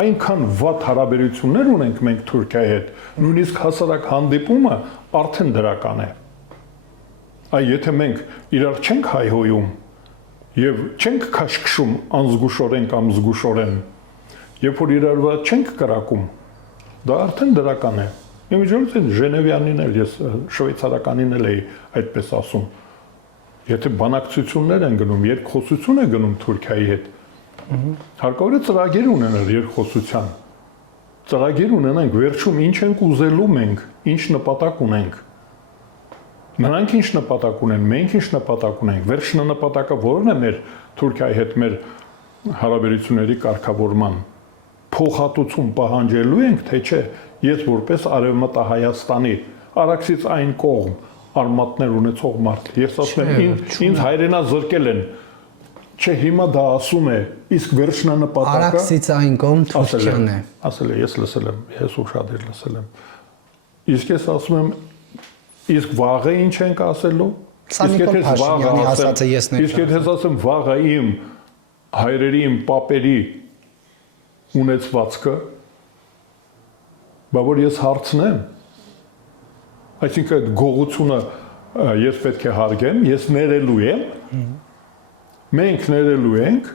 այնքան վատ հարաբերություններ ունենք մենք Թուրքիայի հետ, նույնիսկ հասարակ հանդիպումը արդեն դրական է։ Այ եթե մենք իրար չենք հայհոյում եւ չենք քաշքշում անզգուշորեն կամ զգուշորեն, երբ որ իրար վրա չենք կրակում, դա արդեն դրական է։ Իմիջիայինորեն Ժենևյանին էլ ես շվեյցարականին էլ էի այդպես ասում։ Եթե բանակցություններ են գնում, երկխոսություն է գնում Թուրքիայի հետ, հարկավոր է ծրագիր ունենալ երկխոսության։ Ծրագիր ունենանք, վերջում ինչ ենք ուզելու մենք, ինչ նպատակ ունենք։ Նրանք ինչ նպատակ ունեն, մենք ինչ նպատակ ունենք, վերջնանպատակը որն է մեր Թուրքիայի հետ մեր հարաբերությունների կարգավորման։ Փոխհատուցում պահանջելու ենք, թե չէ, ես որպես Արևմտահայաստանի Արաքսից այն կողմ արմատներ ունեցող մարդ, ես ասում եմ, ինձ հայրենա զրկել են։ Չէ, հիմա դա ասում է, իսկ վերջնանպատակը Արաքսից այն կողմ Թուրքիան է։ Ասել է, ես լսել եմ, ես ուշադիր լսել եմ։ Իսկ ես ասում եմ, իսկ վաղը ինչ ենք ասելու։ Իսկ եթե Փաշինյանի ասածը ես ներկայացնում։ Իսկ եթե ասեմ վաղը իմ հայրերի, իմ պապերի ունեցվածքը, բա որ ես հարցնեմ, այսինքն այդ գողությունը ես պետք է հարգեմ, ես ներելու եմ, մենք ներելու ենք,